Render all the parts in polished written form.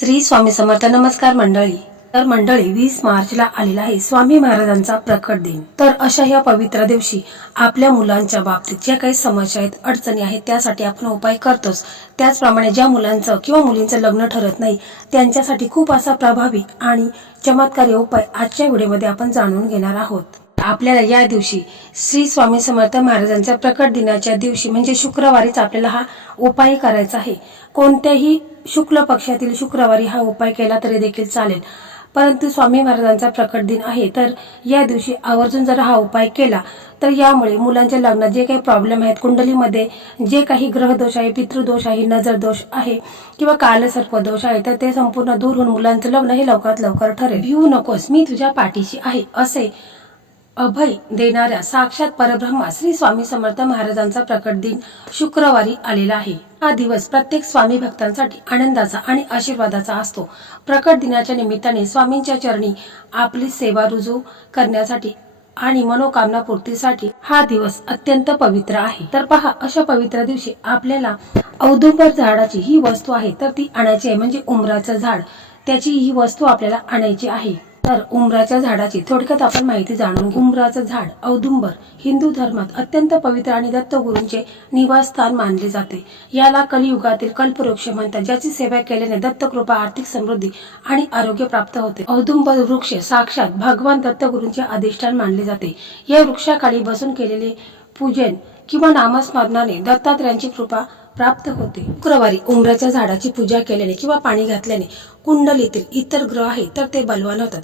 श्री स्वामी समर्थ. नमस्कार मंडळी. तर मंडळी 20 मार्चला आलेला आहे स्वामी महाराजांचा प्रकट दिन. तर अशा या पवित्र दिवशी आपल्या मुलांच्या बाबतीत ज्या काही समस्या आहेत, अडचणी आहेत, त्यासाठी आपण उपाय करतोच. त्याचप्रमाणे ज्या मुलांचं किंवा मुलींचं लग्न ठरत नाही त्यांच्यासाठी खूप असा प्रभावी आणि चमत्कारी उपाय आजच्या व्हिडिओमध्ये आपण जाणून घेणार आहोत. आपल्याला या दिवशी श्री स्वामी समर्थ महाराजांच्या प्रकट दिनाच्या दिवशी म्हणजे शुक्रवारीच आपल्याला हा उपाय करायचा आहे. कोणत्याही शुक्ल पक्षातील शुक्रवारी हा उपाय केला तरी देखील चालेल, परंतु स्वामी महाराजांचा प्रकट दिन आहे तर या दिवशी आवर्जून जर हा उपाय केला तर यामुळे मुलांच्या लग्नात जे काही प्रॉब्लेम आहेत, कुंडलीमध्ये जे काही ग्रहदोष आहे, पितृदोष आहे, नजर दोष आहे किंवा कालसर्प दोष आहे तर ते संपूर्ण दूर होऊन मुलांचं लग्न हे लवकरात लवकर ठरेल. भिवू नकोस, मी तुझ्या पाठीशी आहे असे अभय देणाऱ्या साक्षात परब्रह्मा श्री स्वामी समर्थ महाराजांचा प्रकट दिन शुक्रवारी आलेला आहे. हा दिवस प्रत्येक स्वामी भक्तांसाठी आनंदाचा आणि आशीर्वादाचा असतो. प्रकट दिनाच्या निमित्ताने स्वामींच्या चरणी आपली सेवा रुजू करण्यासाठी आणि मनोकामना पूर्तीसाठी हा दिवस अत्यंत पवित्र आहे. तर पहा, अशा पवित्र दिवशी आपल्याला औदुंबर झाडाची ही वस्तू आहे तर ती आणायची आहे, म्हणजे उमराचं झाड, त्याची ही वस्तू आपल्याला आणायची आहे. तर उमराच्या झाडाची थोडक्यात आपण माहिती जाणून घेऊ. उमराचं झाड औदुंबर हिंदू धर्मात अत्यंत पवित्र आणि दत्तगुरूंचे निवासस्थान मानले जाते. याला कलियुगातील कल्पवृक्ष म्हणतात, ज्याची सेवा केल्याने दत्तकृपा, आर्थिक समृद्धी आणि आरोग्य प्राप्त होते. औदुंबर वृक्ष साक्षात भगवान दत्तगुरूंचे अधिष्ठान मानले जाते. या वृक्षाखाली बसून केलेले पूजन किंवा नामस्मरणाने दत्तात्रयांची कृपा प्राप्त होते. शुक्रवारी उमराच्या झाडाची पूजा केल्याने किंवा पाणी घातल्याने कुंडलीतील इतर ग्रह आहे तर ते बलवान होतात.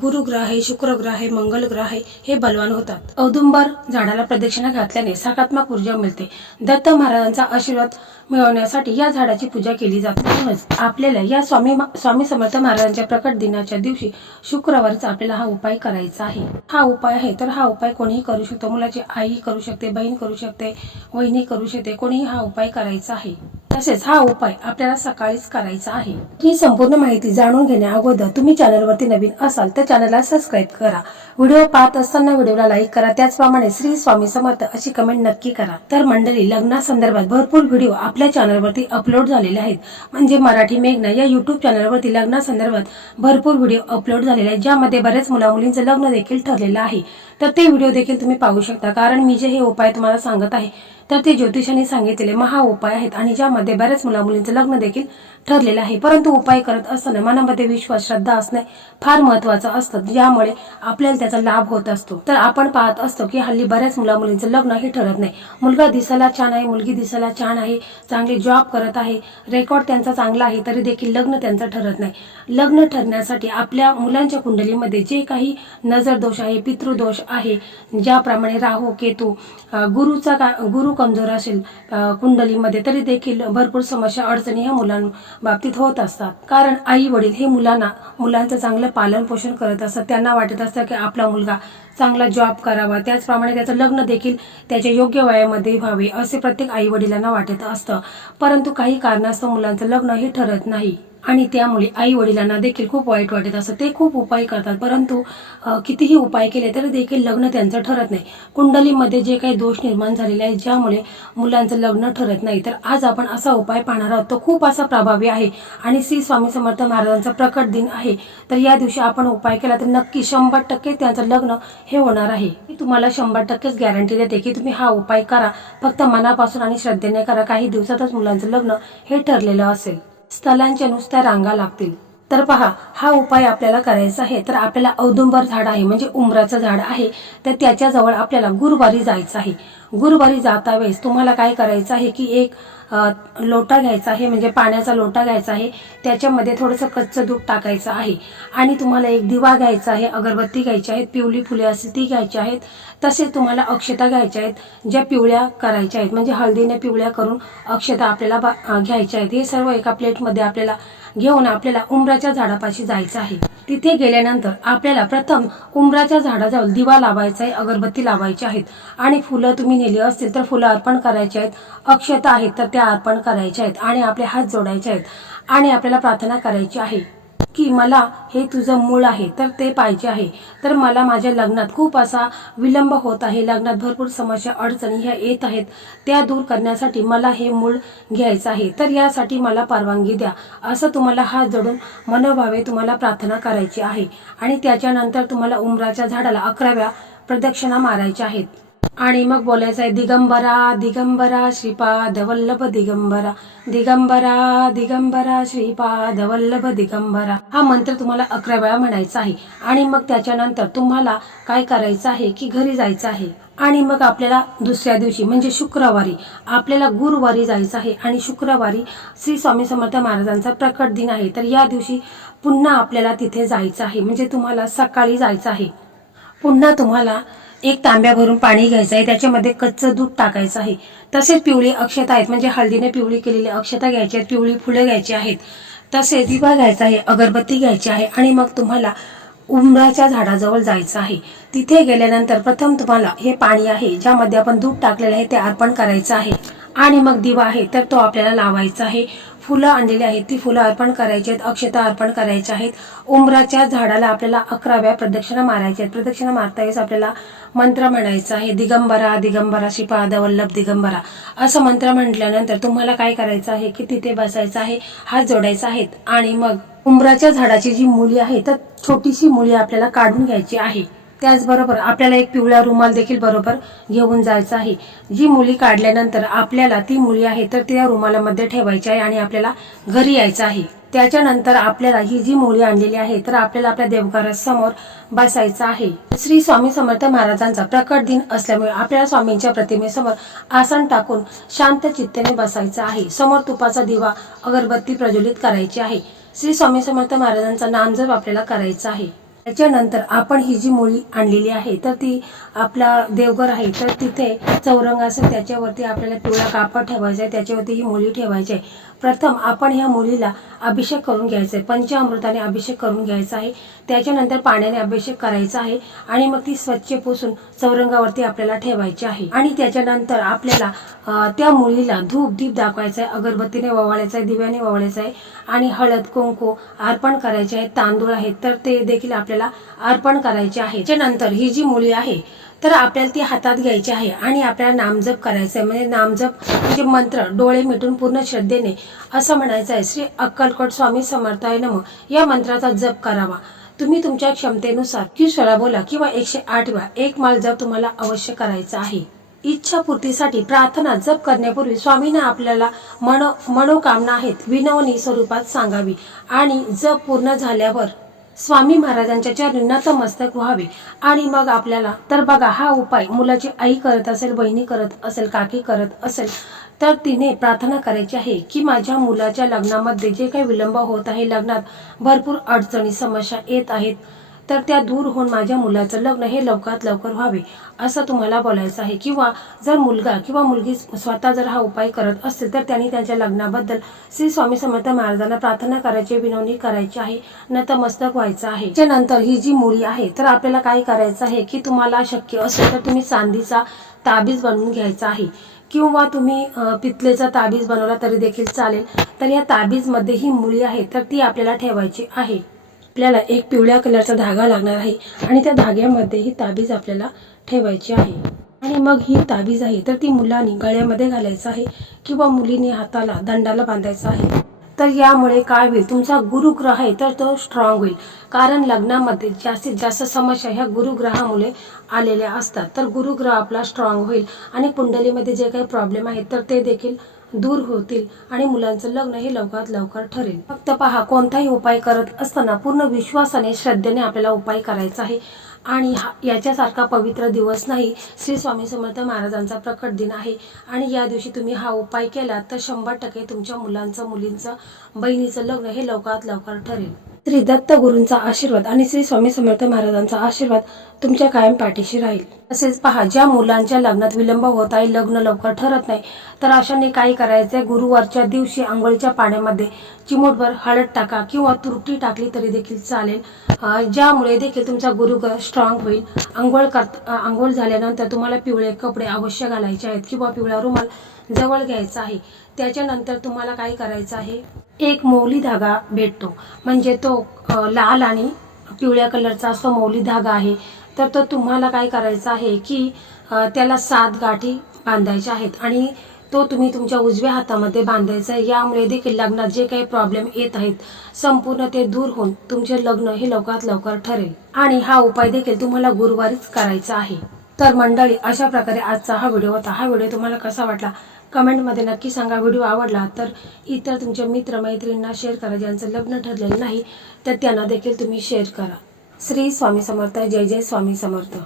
गुरु ग्रह आहे, शुक्र ग्रह आहे, मंगल ग्रह आहे, हे बलवान होतात. औदुंबर झाडाला प्रदक्षिणा घातल्याने सकारात्मक ऊर्जा मिळते. दत्त महाराजांचा आशीर्वाद मिळवण्यासाठी या झाडाची पूजा केली जाते. म्हणूनच आपल्याला या स्वामी समर्थ महाराजांच्या प्रकट दिनाच्या दिवशी शुक्रवारीच आपल्याला हा उपाय करायचा आहे. हा उपाय आहे तर हा उपाय कोणीही करू शकतो. मुलाची आई करू शकते, बहीण करू शकते, वहिनी करू शकते, कोणीही हा उपाय करायचा आहे. तसेच हा उपाय आपल्याला सकाळीच करायचा आहे. ही संपूर्ण माहिती जाणून घेण्या अगोदर तुम्ही चॅनलवरती नवीन असाल तर चॅनलला सबस्क्राईब करा. व्हिडिओ पाहत असताना व्हिडिओला लाईक करा. त्याचप्रमाणे श्री स्वामी समर्थ अशी कमेंट नक्की करा. तर मंडळी, लग्नासंदर्भात भरपूर व्हिडिओ आपल्या चॅनलवरती अपलोड झालेले आहेत. म्हणजे मराठी मेघना या युट्यूब चॅनलवरती लग्नासंदर्भात भरपूर व्हिडिओ अपलोड झालेले आहेत, ज्यामध्ये बरेच मुलींचं लग्न देखील ठरलेलं आहे. तर ते व्हिडिओ देखील तुम्ही पाहू शकता. कारण मी जे हे उपाय तुम्हाला सांगत आहे तर ते ज्योतिषांनी सांगितलेले महा उपाय आहेत आणि ज्यामध्ये बऱ्याच मुलींचं लग्न देखील ठरलेलं आहे. परंतु उपाय करत असताना मनामध्ये विश्वास, श्रद्धा असणे फार महत्वाचं असतं, ज्यामुळे आपल्याला त्याचा लाभ होत असतो. तर आपण पाहत असतो की हल्ली बऱ्याच मुलींचं लग्न हे ठरत नाही. मुलगा दिसायला छान आहे, मुलगी दिसायला छान आहे, चांगली जॉब करत आहे, रेकॉर्ड त्यांचा चांगला आहे, तरी देखील लग्न त्यांचं ठरत नाही. लग्न ठरण्यासाठी आपल्या मुलांच्या कुंडलीमध्ये जे काही नजर दोष आहे, पितृदोष आहे, ज्याप्रमाणे राहू, केतू, गुरु कमजोर असेल कुंडलीमध्ये, तरी देखील भरपूर समस्या, अडचणी ह्या मुलांबाबतीत होत असतात. कारण आई वडील हे मुलांचं चांगलं पालन पोषण करत असतात. त्यांना वाटत असतं की आपला मुलगा चांगला जॉब करावा, त्याचप्रमाणे त्याचं लग्न देखील त्याच्या योग्य वयामध्ये व्हावे असे प्रत्येक आई वडिलांना वाटत असतं. परंतु काही कारणास्तव मुलांचं लग्न हे ठरत नाही आणि त्यामुळे आई वडिलांना देखील खूप वाईट वाटत असतं. ते खूप उपाय करतात, परंतु कितीही उपाय केले तरी देखील लग्न त्यांचं ठरत नाही. कुंडलीमध्ये जे काही दोष निर्माण झालेले आहेत ज्यामुळे मुलांचं लग्न ठरत नाही. तर आज आपण असा उपाय पाहणार आहोत, तो खूप असा प्रभावी आहे आणि श्री स्वामी समर्थ महाराजांचा प्रकट दिन आहे. तर या दिवशी आपण उपाय केला तर नक्की 100% त्यांचं लग्न हे होणार आहे. मी तुम्हाला 100% गॅरंटी देते की तुम्ही हा उपाय करा, फक्त मनापासून आणि श्रद्धेने करा. काही दिवसातच मुलांचं लग्न हे ठरलेलं असेल. स्थलांच्या नुसत्या रांगा लागतील. तर पहा, हा उपाय आपल्याला करायचा आहे. तर आपल्याला औदुंबर झाड आहे म्हणजे उमराचं झाड आहे, तर त्याच्याजवळ आपल्याला गुरुवारी जायचं आहे. गुरुवारी जाता वेळेस तुम्हाला काय करायचं आहे की एक लोटा घ्यायचा आहे, म्हणजे पाण्याचा लोटा घ्यायचा आहे, त्याच्यामध्ये थोडंसं कच्चं दूध टाकायचं आहे आणि तुम्हाला एक दिवा घ्यायचा आहे, अगरबत्ती घ्यायची आहेत, पिवळी फुले असते ती घ्यायची आहेत. तसेच तुम्हाला अक्षता घ्यायच्या आहेत, ज्या पिवळ्या करायच्या आहेत, म्हणजे हळदीने पिवळ्या करून अक्षता आपल्याला घ्यायच्या आहेत. हे सर्व एका प्लेटमध्ये आपल्याला घेऊन आपल्याला उमराच्या झाडापाशी जायचं आहे. तिथे गेल्यानंतर आपल्याला प्रथम उमराच्या झाडाजवळ दिवा लावायचा आहे, अगरबत्ती लावायची आहेत आणि फुलं तुम्ही नेली असतील तर फुलं अर्पण करायची आहेत, अक्षता आहेत तर त्या अर्पण करायच्या आहेत आणि आपले हात जोडायचे आहेत आणि आपल्याला प्रार्थना करायची आहे की मला हे तुझं मूळ आहे तर ते पाहिजे आहे, तर मला माझ्या लग्नात खूप असा विलंब होत आहे, लग्नात भरपूर समस्या अडचणी ह्या येत आहेत, त्या दूर करण्यासाठी मला हे मूळ घ्यायचं आहे, तर यासाठी मला परवानगी द्या, असं तुम्हाला हात जोडून मनोभावे तुम्हाला प्रार्थना करायची आहे. आणि त्याच्यानंतर तुम्हाला उंबराच्या झाडाला 11 वेळा प्रदक्षिणा मारायच्या आहेत. आणि मग बोलायचं आहे, दिगंबरा दिगंबरा श्रीपाद वल्लभ दिगंबरा, दिगंबरा दिगंबरा श्रीपाद वल्लभ दिगंबरा, हा मंत्र तुम्हाला 11 वेळा म्हणायचा आहे. आणि मग त्याच्यानंतर तुम्हाला काय करायचं आहे की घरी जायचं आहे. आणि मग आपल्याला दुसऱ्या दिवशी म्हणजे शुक्रवारी, आपल्याला गुरुवारी जायचं आहे आणि शुक्रवारी श्री स्वामी समर्थ महाराजांचा प्रकट दिन आहे, तर या दिवशी पुन्हा आपल्याला तिथे जायचं आहे, म्हणजे तुम्हाला सकाळी जायचं आहे. पुन्हा तुम्हाला एक तांब्या भरून पाणी घ्यायचं आहे, त्याच्यामध्ये कच्चं दूध टाकायचं आहे, तसेच पिवळी अक्षता आहेत म्हणजे हळदीने पिवळी केलेली अक्षता घ्यायची आहेत, पिवळी फुलं घ्यायची आहेत, तसेच दिवा घ्यायचा आहे, अगरबत्ती घ्यायची आहे. आणि मग तुम्हाला उंबराच्या झाडाजवळ जायचं आहे. तिथे गेल्यानंतर प्रथम तुम्हाला हे पाणी आहे ज्यामध्ये आपण दूध टाकलेलं आहे ते अर्पण करायचं आहे. आणि मग दिवा आहे तर तो आपल्याला लावायचा आहे. फुलं आणलेली आहेत ती फुलं अर्पण करायची आहेत, अक्षता अर्पण करायच्या आहेत. उंबराच्या झाडाला आपल्याला 11 वेळा प्रदक्षिणा मारायच्या आहेत. प्रदक्षिणा मारता येस आपल्याला मंत्र म्हणायचा आहे, दिगंबरा दिगंबरा श्रीपाद वल्लभ दिगंबरा, असं मंत्र म्हटल्यानंतर तुम्हाला काय करायचं आहे की तिथे बसायचं आहे, हात जोडायचा आहेत. आणि मग उंबराच्या झाडाची जी मुळी आहे तर छोटीशी मुळी आपल्याला काढून घ्यायची आहे. त्याचबरोबर आपल्याला एक पिवळा रुमाल देखील बरोबर घेऊन जायचा आहे. जी मुळी काढल्यानंतर आपल्याला ती मुळी आहे तर त्या रुमालामध्ये ठेवायची आहे आणि आपल्याला घरी यायचं आहे. त्याच्यानंतर आपल्याला ही जी मुळी आणलेली आहे तर आपल्याला आपल्या देवघरासमोर बसायचं आहे. श्री स्वामी समर्थ महाराजांचा प्रकट दिन असल्यामुळे आपल्याला स्वामींच्या प्रतिमेसमोर आसन टाकून शांत चित्तेने बसायचं आहे. समोर तुपाचा दिवा अगरबत्ती प्रज्वलित करायची आहे. श्री स्वामी समर्थ महाराजांचा नामजप आपल्याला करायचा आहे. त्याच्यानंतर आपण ही जी मुळी आणलेली आहे तर ती आपला देवघर आहे तर तिथे चौरंग असेल त्याच्यावरती आपल्याला पिवळा कापड ठेवायचा आहे, त्याच्यावरती ही मुळी ठेवायची आहे. प्रथम आपण ह्या मुलीला अभिषेक करून घ्यायचा आहे, पंचामृताने अभिषेक करून घ्यायचा आहे. त्याच्यानंतर पाण्याने अभिषेक करायचा आहे आणि मग ती स्वच्छ पुसून चौरंगावरती आपल्याला ठेवायची आहे. आणि त्याच्यानंतर आपल्याला त्या मुलीला धूप दीप दाखवायचा आहे, अगरबत्तीने ओवाळायचा आहे, दिव्याने ओवाळायचा आहे आणि हळद कुंकू अर्पण करायचे आहे. तांदूळ आहेत तर ते देखील आपल्याला अर्पण करायचे आहे. त्याच्यानंतर ही जी मुली आहे तर आपल्याला ती हातात घ्यायची आहे आणि आपल्याला नामजप करायचं आहे. म्हणजे नामजप म्हणजे मंत्र डोळे मिटून पूर्ण श्रद्धेने असं म्हणायचं आहे, श्री अक्कलकोट स्वामी समर्थाय नमः, या मंत्राचा जप करावा. तुम्ही तुमच्या क्षमतेनुसार 21 वेळा बोला किंवा 108 वेळा एक माळ जप तुम्हाला अवश्य करायचा आहे. इच्छापूर्तीसाठी प्रार्थना जप करण्यापूर्वी स्वामींना आपल्याला मनोकामना आहेत विनवणी स्वरूपात सांगावी आणि जप पूर्ण झाल्यावर स्वामी महाराजांच्या चरणी नतमस्तक व्हावे. आणि मग आपल्याला तर बघा, हा उपाय मुलाची आई करत असेल, बहिणी करत असेल, काकी करत असेल तर तिने प्रार्थना करायची आहे की माझ्या मुलाच्या लग्नामध्ये जे काही विलंब होत आहे, लग्नात भरपूर अडचणी समस्या येत आहेत, तर त्या दूर होऊन माझ्या मुलाचं लग्न हे लवकरात लवकर व्हावे असं तुम्हाला बोलायचं आहे. किंवा जर मुलगा किंवा मुलगी स्वतः जर हा उपाय करत असतील तर त्यांनी त्यांच्या लग्नाबद्दल श्री स्वामी समर्थ महाराजांना प्रार्थना करायची, विनवणी करायची आहे, नतमस्तक व्हायचं आहे. त्यानंतर ही जी मुळी आहे तर आपल्याला काय करायचं आहे की तुम्हाला शक्य असेल तर तुम्ही चांदीचा ताबीज बनवून घ्यायचा आहे किंवा तुम्ही पितलेचा ताबीज बनवला तरी देखील चालेल. तर या ताबीज मध्ये ही मुळी आहे तर ती आपल्याला ठेवायची आहे. आपल्याला एक पिवळ्या कलरचा धागा लागणार आहे आणि त्या धाग्यामध्ये ही ताबीज आपल्याला ठेवायची आहे. आणि मग ही ताबीज आहे तर ती मुलांनी गळ्यामध्ये घालायचं आहे किंवा मुलीने हाताला दंडाला बांधायचं आहे. तर यामुळे काय होईल, तुमचा गुरुग्रह आहे तर तो स्ट्रॉंग होईल. कारण लग्नामध्ये जास्तीत जास्त समस्या ह्या गुरुग्रहामुळे आलेल्या असतात. तर गुरुग्रह आपला स्ट्रॉंग होईल आणि कुंडलीमध्ये जे काही प्रॉब्लेम आहेत तर ते देखील दूर होतील आणि मुलांचं लग्न हे लवकरात लवकर ठरेल. फक्त पहा, कोणताही उपाय करत असताना पूर्ण विश्वासाने श्रद्धेने आपल्याला उपाय करायचा आहे. आणि याच्यासारखा पवित्र दिवस नाही. श्री स्वामी समर्थ महाराजांचा प्रकट दिन आहे आणि या दिवशी तुम्ही हा उपाय केला तर 100% तुमच्या मुलांचं, मुलींचं, बहिणीचं लग्न हे लवकरात लवकर ठरेल. श्री दत्त गुरूंचा आशीर्वाद आणि श्री स्वामी समर्थ महाराजांचा आशीर्वाद तुमच्या कायम पाठीशी राहील. तसेच पहा, ज्या मुलांच्या लग्नात विलंब होत आहे, लग्न लवकर ठरत नाही, तर अशाने काय करायचंय, गुरुवारच्या दिवशी आंघोळीच्या पाण्यामध्ये चिमूटभर हळद टाका किंवा तुरटी टाकली तरी देखील चालेल, ज्यामुळे देखील तुमचा गुरुग्रह स्ट्रॉंग होईल. आंघोळ झाल्यानंतर तुम्हाला पिवळे कपडे अवश्य घालायचे आहेत किंवा पिवळा रुमाल जवळ घ्यायचा आहे. त्याच्यानंतर तुम्हाला काय करायचं आहे, एक मौली धागा भेटतो म्हणजे तो लाल आणि पिवळ्या कलरचा असतो मौली धागा आहे. तर तो तुम्हाला काय करायचा आहे की त्याला 7 गाठी बांधायच्या आहेत आणि तो तुम्ही तुमच्या उजव्या हातामध्ये बांधायचा आहे. यामुळे देखील लग्नात जे काही प्रॉब्लेम येत आहेत संपूर्ण ते दूर होऊन तुमचे लग्न हे लवकरात लवकर ठरेल. आणि हा उपाय देखील तुम्हाला गुरुवारीच करायचा आहे. तर मंडळी, अशा प्रकारे आजचा हा व्हिडिओ होता. हा व्हिडिओ तुम्हाला कसा वाटला कमेंटमध्ये नक्की सांगा. व्हिडिओ आवडला तर इतर तुमच्या मित्रमैत्रिणींना शेअर करा. ज्यांचं लग्न ठरलेलं नाही तर त्यांना देखील तुम्ही शेअर करा. श्री स्वामी समर्थ. जय जय स्वामी समर्थ.